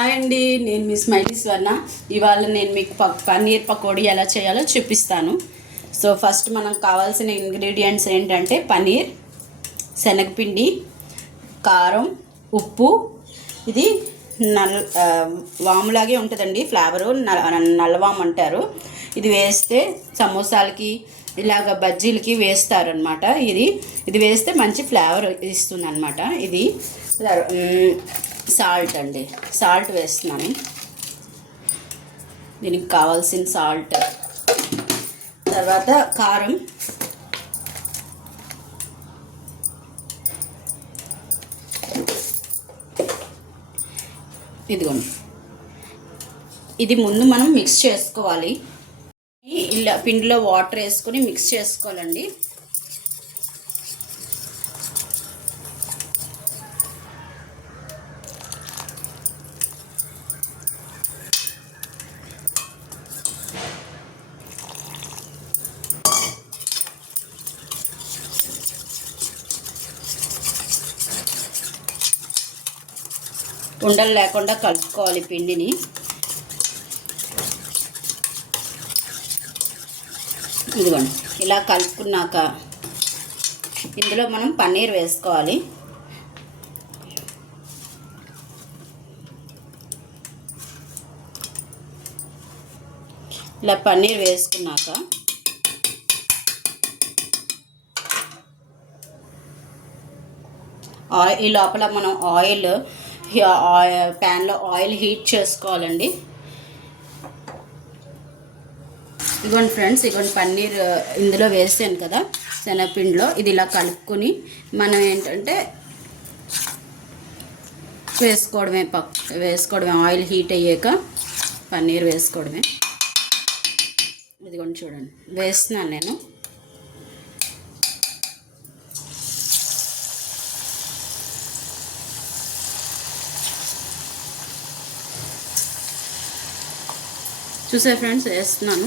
Hi అండి, నేను మీ smiley స్వర్ణ. ఇవాళ నేను మీకు పన్నీర్ పకోడీ ఎలా చేయాలో చూపిస్తాను. సో ఫస్ట్ మనకు కావాల్సిన ఇంగ్రీడియంట్స్ ఏంటంటే పన్నీర్, శనగపిండి, కారం, ఉప్పు. ఇది వాములాగే ఉంటుందండి, ఫ్లేవరు నల్లవాము అంటారు. ఇది వేస్తే సమోసాలకి ఇలాగ బజ్జీలకి వేస్తారు అనమాట. ఇది వేస్తే మంచి ఫ్లేవర్ ఇస్తుంది అనమాట. ఇది సాల్ట్ అండి, సాల్ట్ వేస్తున్నాను. దీనికి కావాల్సిన సాల్ట్, తర్వాత కారం, ఇదిగోండి. ఇది ముందు మనం మిక్స్ చేసుకోవాలి. ఇలా పిండిలో వాటర్ వేసుకొని మిక్స్ చేసుకోవాలండి. ఉండలు లేకుండా కలుపుకోవాలి పిండిని. ఇదిగోండి, ఇలా కలుపుకున్నాక ఇందులో మనం పన్నీర్ వేసుకోవాలి. ఇలా పన్నీర్ వేసుకున్నాక ఈ లోపల మనం ప్యాన్లో ఆయిల్ హీట్ చేసుకోవాలండి. ఇదిగోండి ఫ్రెండ్స్, ఇదిగోండి పన్నీర్ ఇందులో వేసాను కదా శనగపిండిలో. ఇది ఇలా కలుపుకొని మనం ఏంటంటే వేసుకోవడమే ఆయిల్ హీట్ అయ్యాక పన్నీర్ వేసుకోవడమే. ఇదిగోండి చూడండి, వేస్తున్నాను నేను. చూసే ఫ్రెండ్స్, వేస్తున్నాను.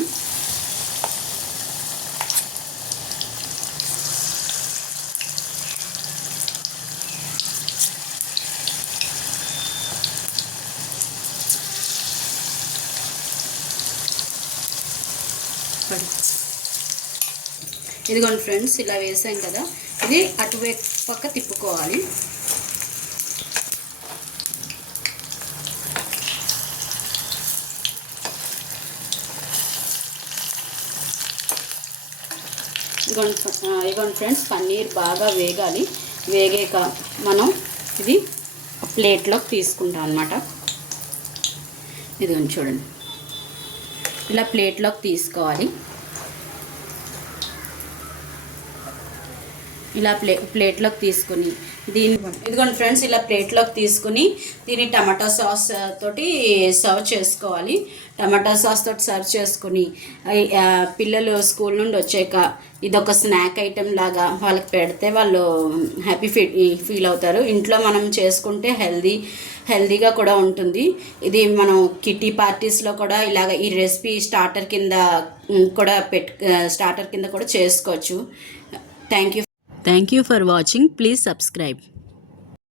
ఇదిగోండి ఫ్రెండ్స్, ఇలా వేసాం కదా, ఇది అటువైపు పక్క తిప్పుకోవాలి. ఇదిగోండి ఫ్రెండ్స్, పన్నీర్ బాగా వేగాలి. వేగాక మనం ఇది ప్లేట్లోకి తీసుకుంటాం అన్నమాట. ఇదిగోండి చూడండి, ఇలా ప్లేట్లోకి తీసుకోవాలి. ఇలా ప్లేట్లోకి తీసుకుని ఇదిగోండి ఫ్రెండ్స్, ఇలా ప్లేట్లోకి తీసుకుని దీన్ని టమాటా సాస్ తోటి సర్వ్ చేసుకోవాలి. టమాటా సాస్ తోటి సర్వ్ చేసుకుని పిల్లలు స్కూల్ నుండి వచ్చాక ఇదొక స్నాక్ ఐటెం లాగా వాళ్ళకి పెడితే వాళ్ళు హ్యాపీ ఫీల్ అవుతారు. ఇంట్లో మనం చేసుకుంటే హెల్దీగా కూడా ఉంటుంది. ఇది మనం కిట్టి పార్టీస్లో కూడా ఇలాగ ఈ రెసిపీ స్టార్టర్ కింద కూడా చేసుకోవచ్చు. Thank you for watching. Please subscribe.